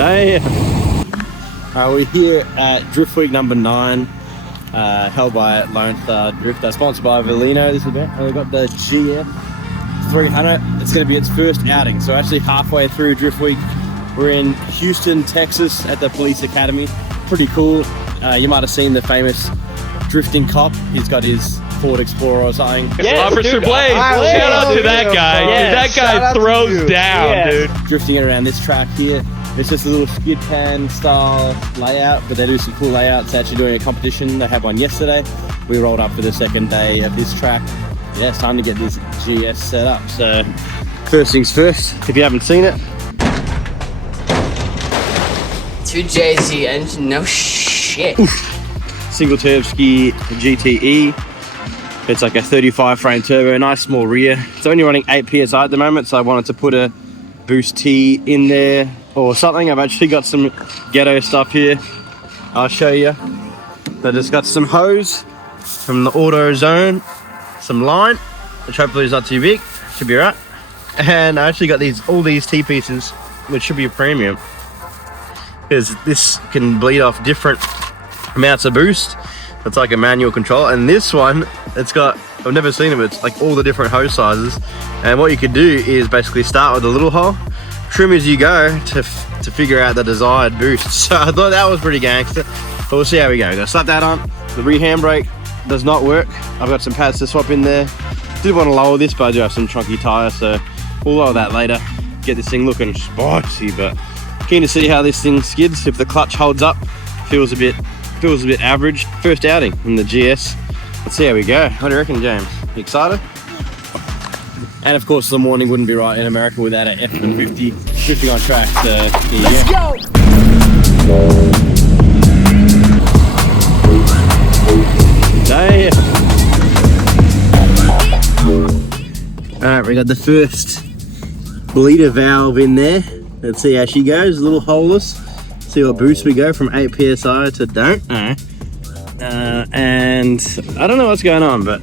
Damn. We're here at Drift Week number 9, held by Lone Star Drifter, sponsored by Velino this event. And we've got the GS300. It's going to be its first outing. So actually halfway through Drift Week, we're in Houston, Texas at the Police Academy. Pretty cool. You might have seen the famous drifting cop. He's got his Ford Explorer or something. Yeah, Officer Blaze, shout out to that guy. Yeah, dude, that guy throws down, dude. Drifting it around this track here. It's just a little skid pan style layout, but they do some cool layouts. They're actually doing a competition. They had one yesterday. We rolled up for the second day of this track. Yeah, it's time to get this GS set up. So first things first, if you haven't seen it. 2JZ engine, no shit. Single Turbski GTE. It's like a 35 frame turbo, nice small rear. It's only running 8 PSI at the moment, so I wanted to put a boost T in there or something. I've actually got some ghetto stuff here. I'll show you. I just got some hose from the Auto Zone, some line, which hopefully is not too big, should be right. And I actually got all these T pieces, which should be a premium, because this can bleed off different amounts of boost. It's like a manual control, and this one, it's got, I've never seen it, but it's like all the different hose sizes. And what you could do is basically start with a little hole, trim as you go to figure out the desired boost. So I thought that was pretty gangster, but we'll see how we go. Gotta slap that on. The rear handbrake does not work. I've got some pads to swap in there. Did want to lower this, but I do have some chunky tires, so we'll lower that later. Get this thing looking spicy, but keen to see how this thing skids. If the clutch holds up, feels a bit average. First outing in the GS. Let's see how we go. What do you reckon, James? You excited? And of course, the morning wouldn't be right in America without an F-150 drifting on track. Let's go! Damn! Alright, we got the first bleeder valve in there. Let's see how she goes. A little holeless. See what boost we go from 8 PSI to don't know. And I don't know what's going on, but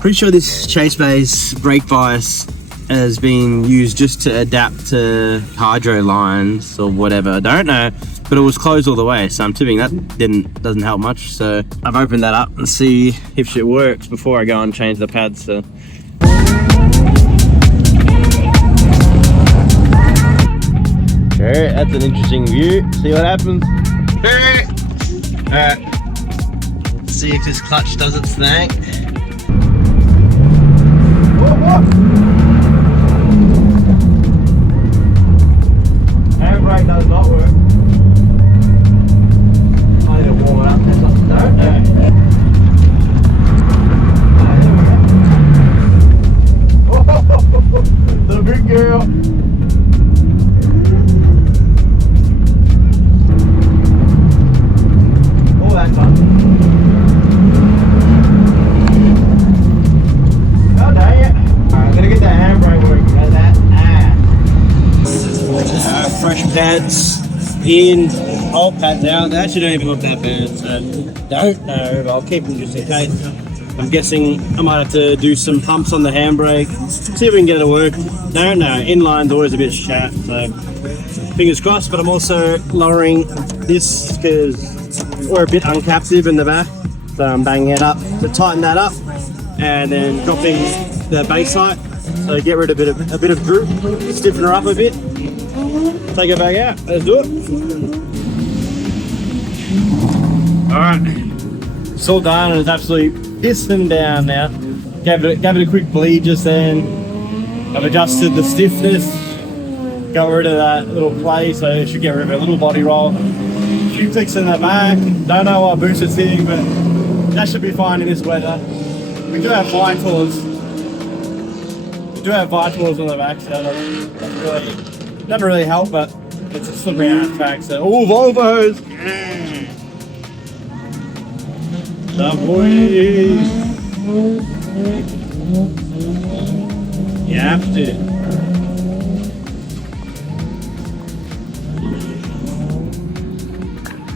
pretty sure this Chase Bay's brake bias has been used just to adapt to hydro lines or whatever. I don't know, but it was closed all the way, so I'm tipping that doesn't help much. So I've opened that up and see if shit works before I go and change the pads. So okay, that's an interesting view. See what happens. Alright, let's see if this clutch does its thing. Handbrake does not work. I need to warm it up. That's not start. The big girl. Oh, that's fun. Oh, dang it. I'm gonna get that handbrake working. How's that? Fresh pads in, old pads out. They actually don't even look that bad, so don't know, but I'll keep them just in case. I'm guessing I might have to do some pumps on the handbrake, see if we can get it to work. Don't know, inline's always a bit shat, so fingers crossed. But I'm also lowering this because we're a bit uncaptive in the back, so I'm banging it up to tighten that up, and then dropping the base height, so get rid of a bit of droop, stiffen her up a bit. Take it back out. Let's do it. Alright. It's all done and it's absolutely pissing down now. Gave it a quick bleed just then. I've adjusted the stiffness. Got rid of that little play, so it should get rid of a little body roll. Few clicks in the back. Don't know what boost it's hitting, but that should be fine in this weather. We do have vitals. We do have vitals on the back, so doesn't really help, but it's a slippery out track. So, oh, Volvos! The boys! You have to.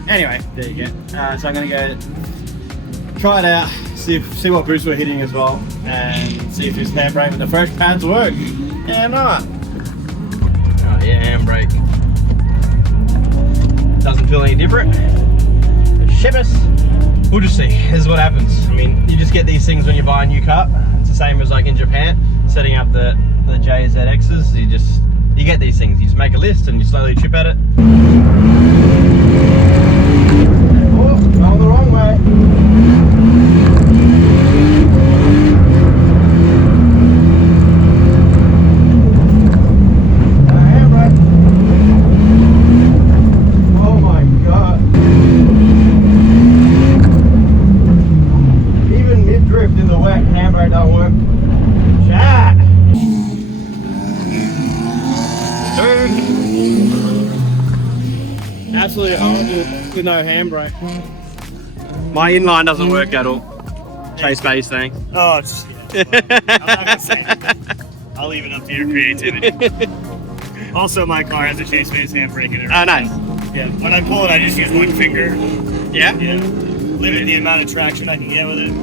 Anyway, there you go. So I'm gonna go try it out, see what boost we're hitting as well, and see if this handbrake with the fresh pads work. Yeah, not. Oh yeah, handbrake. feel any different. Ship us. We'll just see. This is what happens. I mean, you just get these things when you buy a new car. It's the same as like in Japan, setting up the JZXs. You get these things. You just make a list and you slowly chip at it. Oh, going the wrong way. Absolutely horrible with no handbrake. My inline doesn't work at all. Chase base thing. Oh, it's I'm not gonna say anything. I'll leave it up to your creativity. Also, my car has a chase base handbrake in it. Oh, nice. Yeah. When I pull it, I just use one finger. Yeah? Yeah. Limit the amount of traction I can get with it.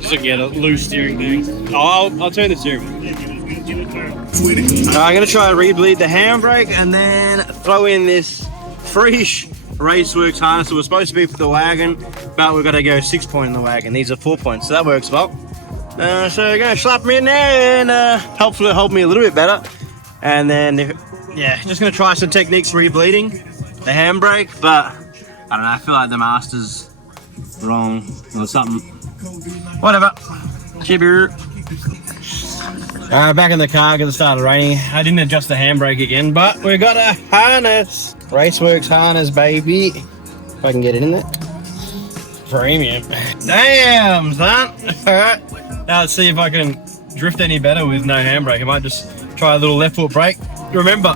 Just to get a loose steering thing. Oh, I'll turn the steering wheel. Yeah, give it a turn. I'm going to try to re-bleed the handbrake and then throw in this fresh Raceworks harness. It was supposed to be for the wagon, but we've got to go 6-point in the wagon. These are 4-points, so that works well. So we're going to slap them in there and hopefully help me a little bit better. And then, just going to try some techniques re-bleeding the handbrake, but I don't know, I feel like the master's wrong or something. Whatever. Chibber. Back in the car because it started raining. I didn't adjust the handbrake again, but we got a harness. Raceworks harness, baby. If I can get it in there. Premium. Damn, son. Alright. Now let's see if I can drift any better with no handbrake. I might just try a little left foot brake. Remember,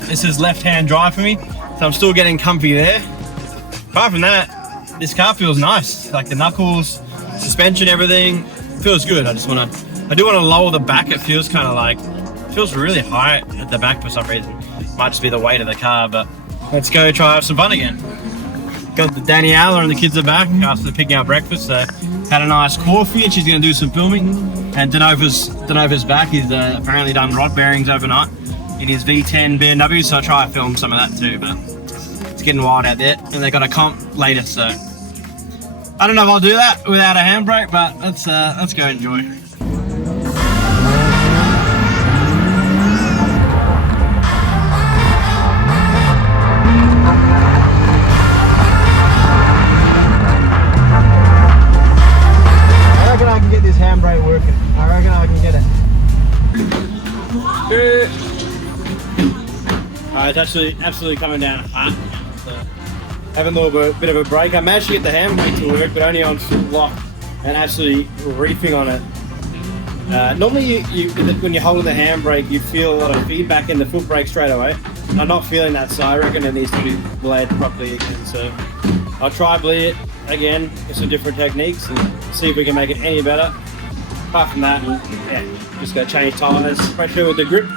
this is left-hand drive for me, so I'm still getting comfy there. Apart from that, this car feels nice. Like the knuckles, suspension, everything feels good. I do want to lower the back. It feels kind of like, it feels really high at the back for some reason. Might just be the weight of the car, but let's go try have some fun again. Got the Daniela and the kids are back after picking up breakfast. So had a nice coffee and she's going to do some filming. And Denova's back. He's apparently done rod bearings overnight in his V10 BMW, so I'll try and film some of that too, but it's getting wild out there. And they got a comp later, so I don't know if I'll do that without a handbrake, but let's go enjoy. I reckon I can get this handbrake working. I reckon I can get it. It's actually absolutely coming down hot. So having a little bit of a break. I managed to get the handbrake to work, but only on full lock and actually reefing on it. Normally, when you're holding the handbrake, you feel a lot of feedback in the foot brake straight away. I'm not feeling that, so I reckon it needs to be bled properly again. So I'll try bleed it again with some different techniques and see if we can make it any better. Apart from that, just go change tyres, pressure with the grip.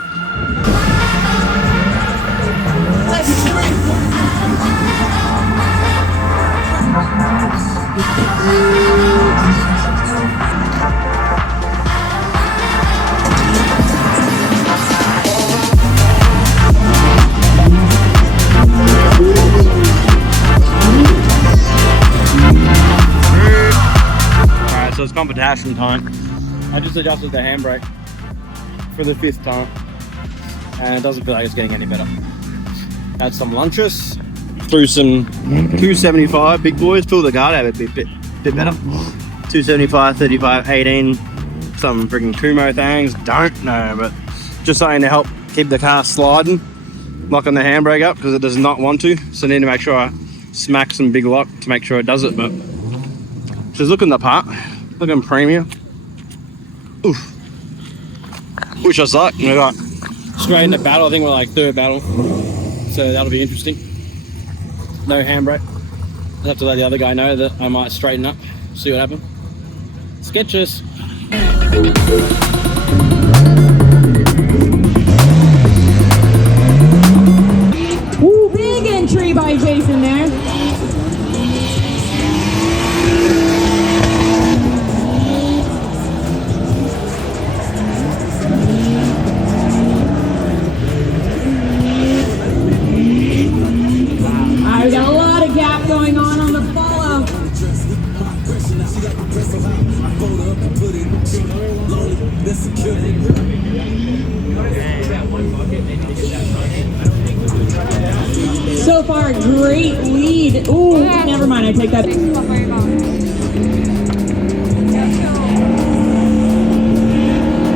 Alright, so it's competition time. I just adjusted the handbrake for the 5th time and it doesn't feel like it's getting any better. Had some lunches, threw some 275 big boys, pulled the guard out a bit better. 275, 35, 18, some freaking Kumo things, don't know, but just something to help keep the car sliding. Locking the handbrake up because it does not want to, so I need to make sure I smack some big lock to make sure it does it, but she's looking the part, looking premium. Oof. Wish I was like, we got straight into battle. I think we're like 3rd battle, so that'll be interesting. No handbrake. I'll have to let the other guy know that I might straighten up, see what happens. Sketches. Woo, big entry by Jason there. far. Great lead. Ooh, never mind. I take that.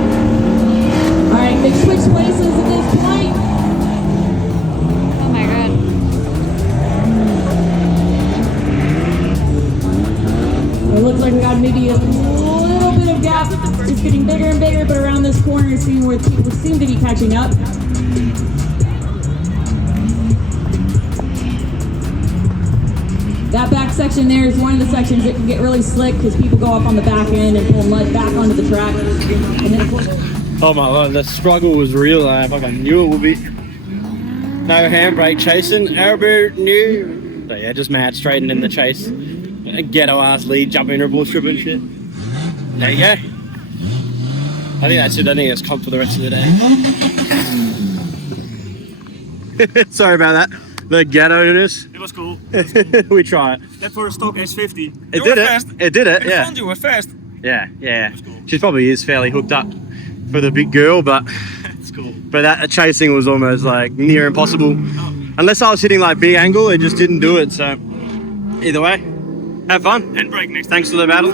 All right, they switch places at this point. Oh my god. It looks like we got maybe a little bit of gap. It's getting bigger and bigger, but around this corner, seeing where people seem to be catching up. That back section there is one of the sections that can get really slick because people go up on the back end and pull mud back onto the track. And then of course, Oh my god, the struggle was real. I fucking knew it would be. No handbrake chasing, Albert new. So yeah, just mad straightened in the chase. A ghetto ass lead, jumping into a bull strip and shit. There you go. I think that's it. I think it's comp for the rest of the day. Sorry about that. The ghetto-ness. It was cool. We try it. That for a stock S50. It did it. It did it, yeah. You were fast. Yeah, yeah. She probably is fairly hooked up for the big girl, but It's cool. but that chasing was almost like near impossible. Unless I was hitting like big angle, it just didn't do it. So either way, have fun. And brake next time. Thanks for the battle.